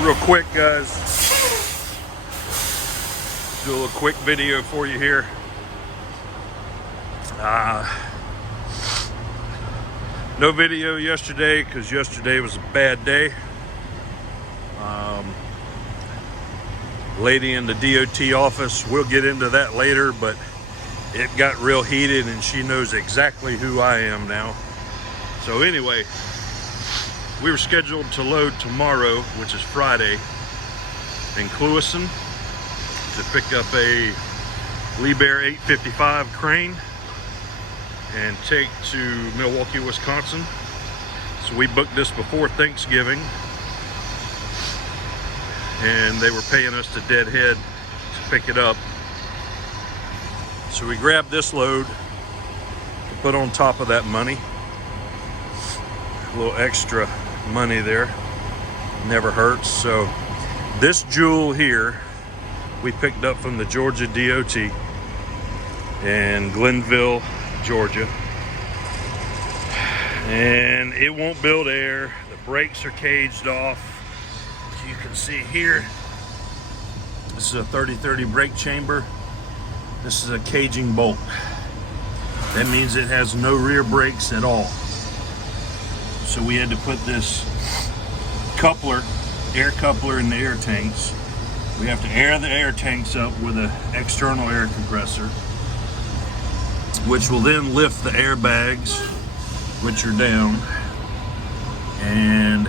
Real quick, guys, do a little quick video for you here. No video yesterday because yesterday was a bad day. Lady in the DOT office, we'll get into that later, but it got real heated and she knows exactly who I am now. So anyway, we were scheduled to load tomorrow, which is Friday, in Clewiston to pick up a Liebherr 855 crane and take to Milwaukee, Wisconsin. So we booked this before Thanksgiving, and they were paying us to deadhead to pick it up. So we grabbed this load to put on top of that money. A little extra money there, never hurts. So this jewel here we picked up from the Georgia DOT in Glenville, Georgia, and it won't build air. The brakes are caged off. As you can see here, this is a 3030 brake chamber. This is a caging bolt. That means it has no rear brakes at all. So we had to put this coupler, air coupler, in the air tanks. We have to air the air tanks up with an external air compressor, which will then lift the airbags, which are down, and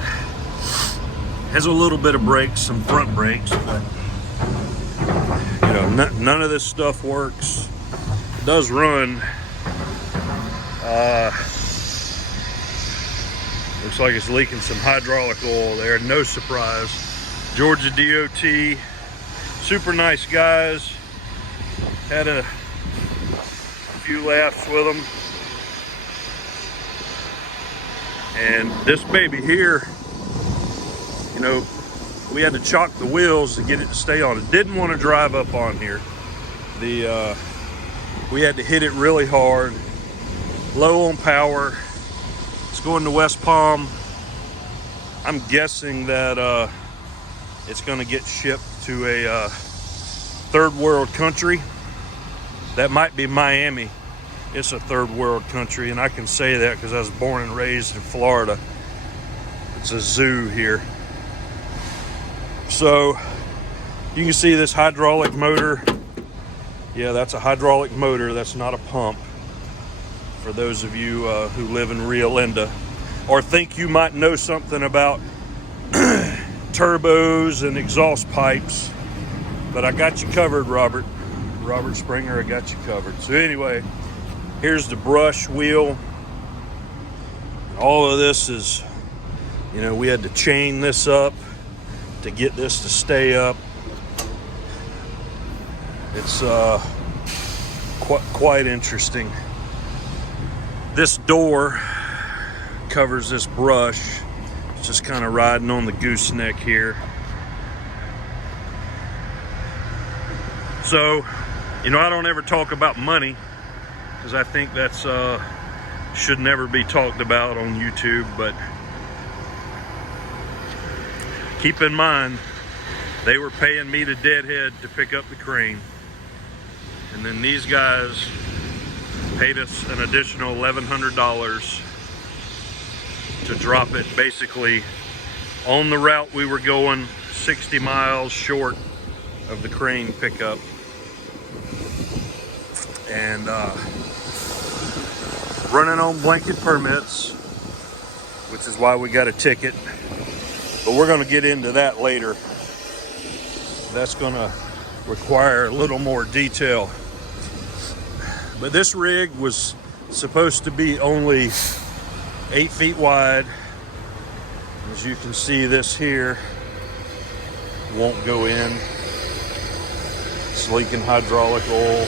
has a little bit of brakes, some front brakes, but you know, none of this stuff works. It does run. Looks like it's leaking some hydraulic oil there. No surprise. Georgia DOT, super nice guys. Had a few laughs with them. And this baby here, you know, we had to chock the wheels to get it to stay on. It didn't want to drive up on here. We had to hit it really hard, low on power. It's going to West Palm. I'm guessing that it's going to get shipped to a third world country. That might be Miami. It's a third world country, and I can say that because I was born and raised in Florida. It's a zoo here. So you can see this hydraulic motor. Yeah, that's a hydraulic motor. That's not a pump. For those of you who live in Rio Linda or think you might know something about turbos and exhaust pipes, but I got you covered, Robert Springer. I got you covered. So anyway, here's the brush wheel. All of this is, you know, we had to chain this up to get this to stay up. It's quite interesting. This door covers this brush. It's just kind of riding on the gooseneck here. So, you know, I don't ever talk about money because I think that's should never be talked about on YouTube, but keep in mind they were paying me to deadhead to pick up the crane, and then these guys paid us an additional $1,100 to drop it basically on the route we were going, 60 miles short of the crane pickup. And running on blanket permits, which is why we got a ticket. But we're going to get into that later. That's going to require a little more detail. But this rig was supposed to be only 8 feet wide. As you can see, this here won't go in. It's leaking hydraulic oil.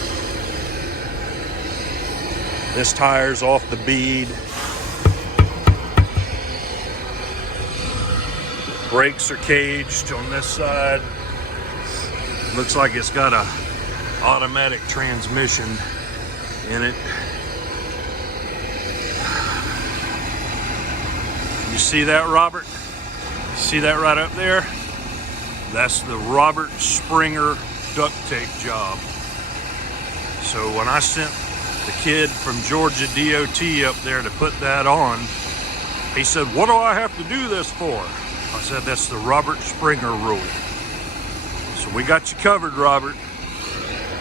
This tire's off the bead. Brakes are caged on this side. Looks like it's got a automatic transmission in it. You see that, Robert? See that right up there? That's the Robert Springer duct tape job. So when I sent the kid from Georgia DOT up there to put that on, he said, "What do I have to do this for?" I said, "That's the Robert Springer rule." So we got you covered, Robert.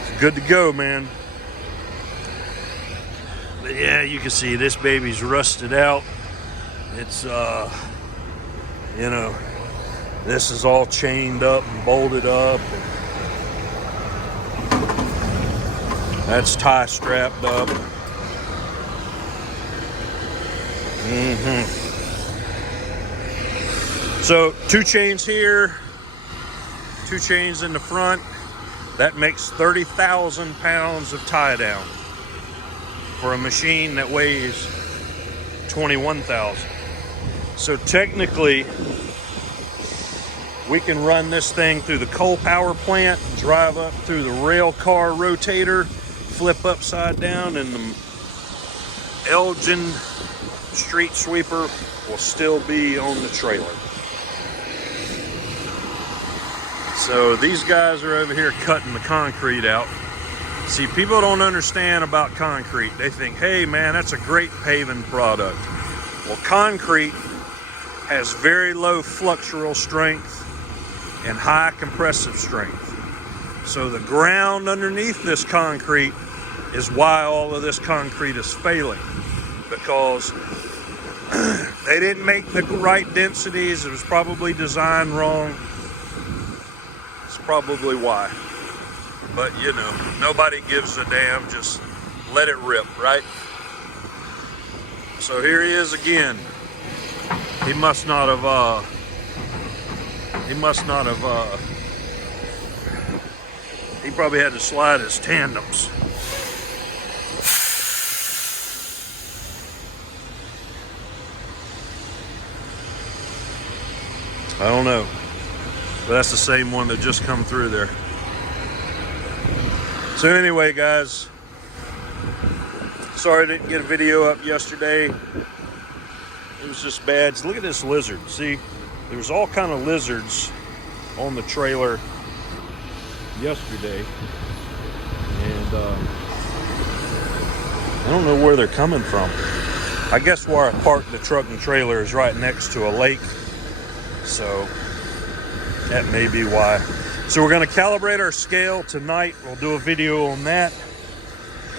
It's good to go, man. But yeah, you can see this baby's rusted out. It's, you know, this is all chained up and bolted up. That's tie strapped up. So 2 chains here, 2 chains in the front. That makes 30,000 pounds of tie down for a machine that weighs 21,000. So technically, we can run this thing through the coal power plant, drive up through the rail car rotator, flip upside down, and the Elgin street sweeper will still be on the trailer. So these guys are over here cutting the concrete out. See, people don't understand about concrete. They think, hey man, that's a great paving product. Well, concrete has very low flexural strength and high compressive strength. So the ground underneath this concrete is why all of this concrete is failing, because they didn't make the right densities. It was probably designed wrong. It's probably why. But you know, nobody gives a damn. Just let it rip, right? So here he is again. He must not have he probably had to slide his tandems. I don't know, but that's the same one that just come through there. So anyway, guys, sorry I didn't get a video up yesterday. It was just bad. Look at this lizard. See, there's all kind of lizards on the trailer yesterday, and I don't know where they're coming from. I guess where I parked the truck and trailer is right next to a lake, so that may be why. So we're going to calibrate our scale tonight. We'll do a video on that,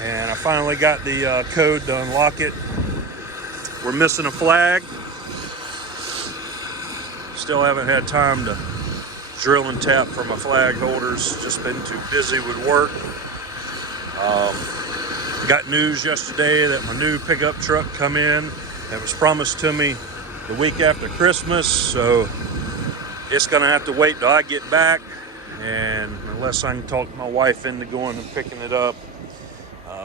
and I finally got the code to unlock it. We're missing a flag. Still haven't had time to drill and tap for my flag holders. Just been too busy with work. Got news yesterday that my new pickup truck come in. It was promised to me the week after Christmas, so it's gonna have to wait till I get back, and unless I can talk my wife into going and picking it up,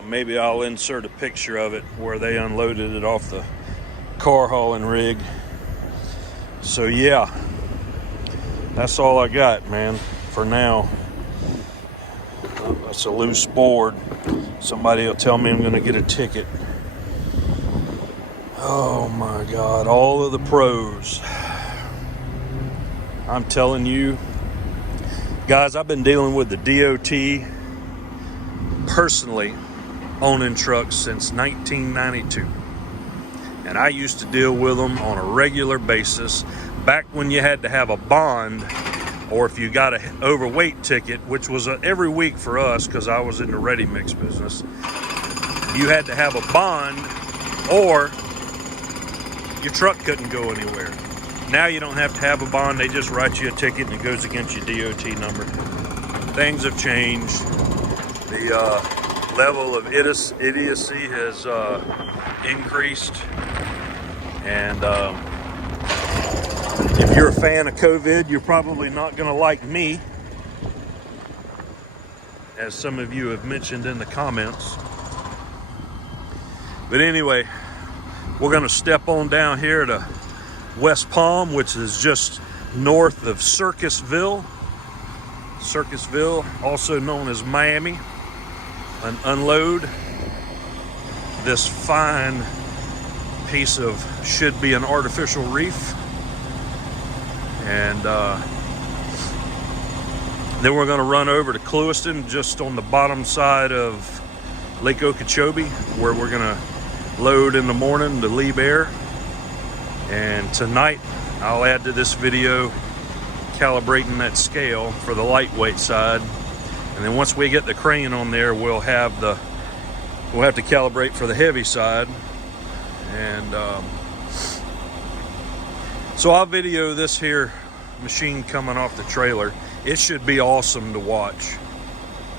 maybe I'll insert a picture of it where they unloaded it off the car hauling rig. So yeah, that's all I got, man, for now. That's a loose board. Somebody will tell me I'm gonna get a ticket. Oh my God, all of the pros. I'm telling you, guys, I've been dealing with the DOT personally, owning trucks since 1992. And I used to deal with them on a regular basis back when you had to have a bond, or if you got an overweight ticket, which was every week for us because I was in the ready mix business. You had to have a bond or your truck couldn't go anywhere. Now you don't have to have a bond. They just write you a ticket and it goes against your DOT number. Things have changed. The level of idiocy has increased. And if you're a fan of COVID, you're probably not going to like me, as some of you have mentioned in the comments. But anyway, we're going to step on down here to West Palm, which is just north of Circusville, also known as Miami, and unload this fine piece of, should be an artificial reef. And Then we're going to run over to Clewiston, just on the bottom side of Lake Okeechobee, where we're going to load in the morning to Lee Bear. And tonight I'll add to this video calibrating that scale for the lightweight side. And then once we get the crane on there, we'll have to calibrate for the heavy side. And so I'll video this here machine coming off the trailer. It should be awesome to watch.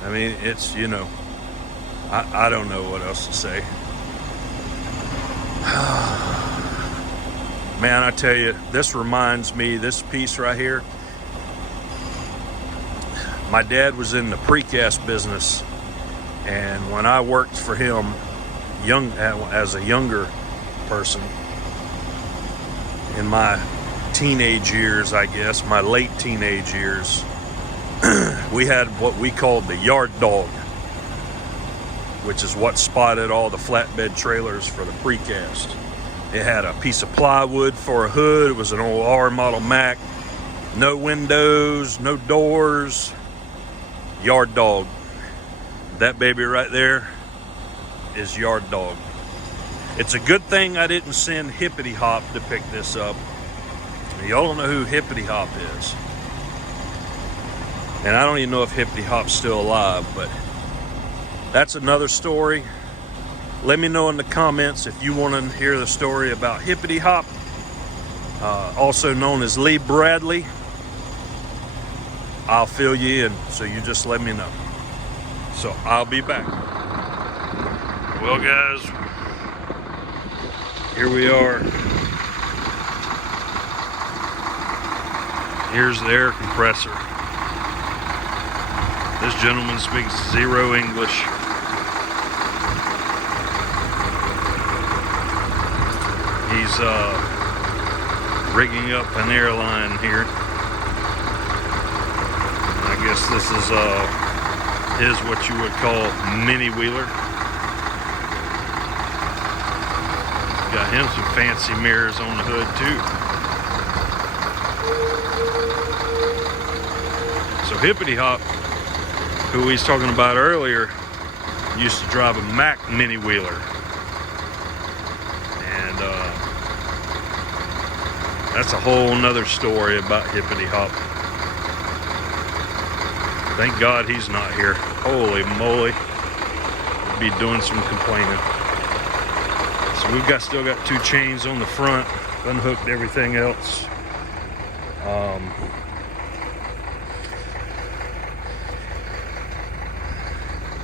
I mean, it's, you know, I don't know what else to say. Man, I tell you, this reminds me, this piece right here, my dad was in the precast business, and when I worked for him as a younger person, in my teenage years, I guess, my late teenage years, we had what we called the yard dog, which is what spotted all the flatbed trailers for the precast. It had a piece of plywood for a hood. It was an old R model Mack. No windows, no doors. Yard dog. That baby right there is yard dog. It's a good thing I didn't send Hippity Hop to pick this up. Y'all don't know who Hippity Hop is. And I don't even know if Hippity Hop's still alive, but that's another story. Let me know in the comments if you want to hear the story about Hippity Hop, also known as Lee Bradley. I'll fill you in, so you just let me know. So I'll be back. Well, guys, here we are. Here's the air compressor. This gentleman speaks zero English. He's rigging up an airline here. I guess this is what you would call mini wheeler. Got him some fancy mirrors on the hood too. So Hippity Hop, who we was talking about earlier, used to drive a Mack mini wheeler. And that's a whole nother story about Hippity Hop. Thank God he's not here. Holy moly. We'd be doing some complaining. So we've still got two chains on the front, unhooked everything else.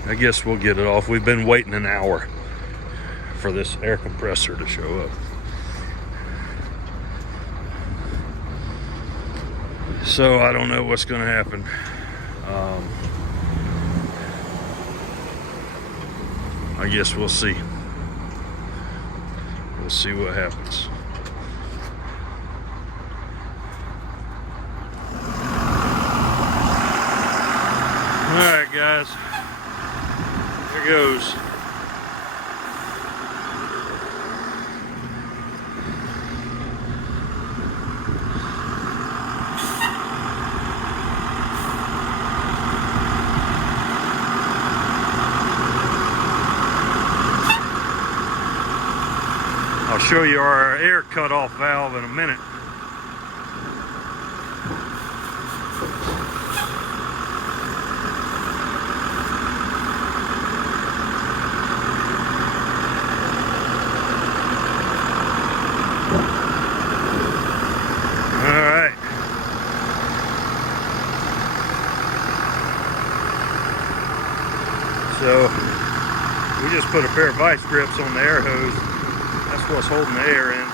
I guess we'll get it off. We've been waiting an hour for this air compressor to show up. So I don't know what's going to happen. I guess we'll see. We'll see what happens. All right, guys. Here goes. I'll show you our air cutoff valve in a minute. All right. So we just put a pair of vice grips on the air hose. That's what's holding the air in.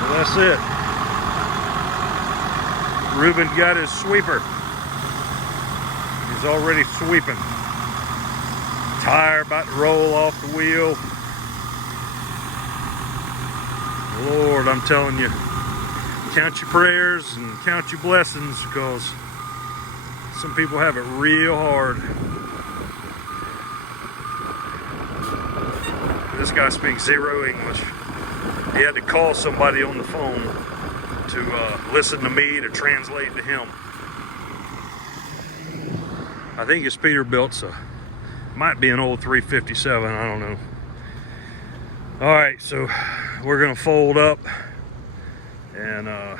So that's it. Ruben got his sweeper. He's already sweeping. Tire about to roll off the wheel. Lord, I'm telling you, count your prayers and count your blessings, because some people have it real hard. this guy speaks zero English. He had to call somebody on the phone to listen to me to translate to him. I think it's Peterbilt, so might be an old 357, I don't know. All right, so we're gonna fold up and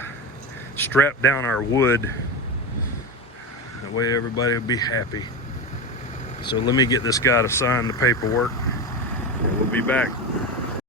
strap down our wood. That way everybody will be happy. So let me get this guy to sign the paperwork and we'll be back.